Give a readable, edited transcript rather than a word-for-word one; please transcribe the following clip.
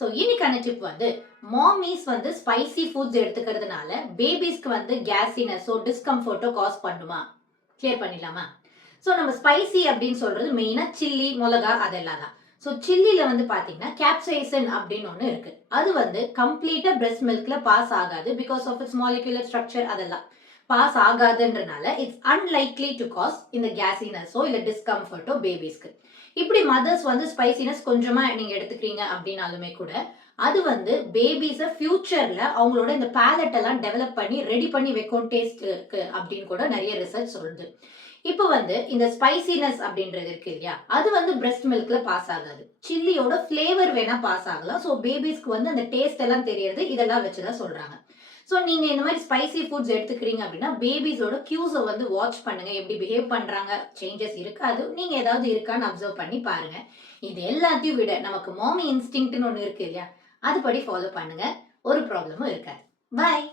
So இன்னைக்கான tip வந்து மாமிஸ் வந்து ஸ்பைசி ஃபுட்ஸ் எடுத்துக்கிறதுனால பேபிஸ்க்கு வந்து கேஸினஸோ டிஸ்கம்ஃபர்ட்டோ காஸ் பண்ணுமா? கிளியர் பண்ணிடலாமா? ஸோ நம்ம ஸ்பைசி அப்படின்னு சொல்றது மெயினாக சில்லி மிளகா அதெல்லாம் தான். ஸோ சில்லியில் வந்து பார்த்தீங்கன்னா கேப்சைசன் அப்படின்னு ஒன்று இருக்கு. அது வந்து கம்ப்ளீட்டாக பிரெஸ்ட் மில்க்ல பாஸ் ஆகாது because of its molecular structure அதெல்லாம் பாஸ் ஆகாதுன்றனால இட்ஸ் அன்லைக்லி டு காஸ் இந்த கேஸினஸோ இல்லை டிஸ்கம்ஃபர்ட்டோ பேபிஸ்க்கு. இப்படி மதர்ஸ் வந்து ஸ்பைசினஸ் கொஞ்சமா நீங்க எடுத்துக்கிறீங்க அப்படின்னாலுமே கூட அது வந்து பேபிஸை ஃபியூச்சர்ல அவங்களோட இந்த பேலட் எல்லாம் டெவலப் பண்ணி ரெடி பண்ணி வைக்கும் டேஸ்ட்க்கு அப்படின்னு கூட நிறைய ரிசர்ச் சொல்லுது. இப்போ வந்து இந்த ஸ்பைசினஸ் அப்படின்றது இருக்கு இல்லையா, அது வந்து பிரெஸ்ட் மில்க்ல பாஸ் ஆகாது. சில்லியோட ஃபிளேவர் வேணா பாஸ் ஆகலாம். ஸோ பேபிஸ்க்கு வந்து அந்த டேஸ்ட் எல்லாம் தெரியறது இதெல்லாம் வச்சுதான் சொல்றாங்க. ஸோ நீங்க இந்த மாதிரி ஸ்பைசி ஃபுட்ஸ் எடுத்துக்கிறீங்க அப்படின்னா பேபிஸோட கியூஸை வந்து வாட்ச் பண்ணுங்க. எப்படி பிஹேவ் பண்றாங்க, சேஞ்சஸ் இருக்காது. நீங்க ஏதாவது இருக்கான்னு அப்சர்வ் பண்ணி பாருங்க. இது எல்லாத்தையும் விட நமக்கு மாமி இன்ஸ்டிங்க்ட்னு ஒன்று இருக்கு இல்லையா, அதுபடி ஃபாலோ பண்ணுங்க. ஒரு ப்ராப்ளமும் இருக்காது. பாய்.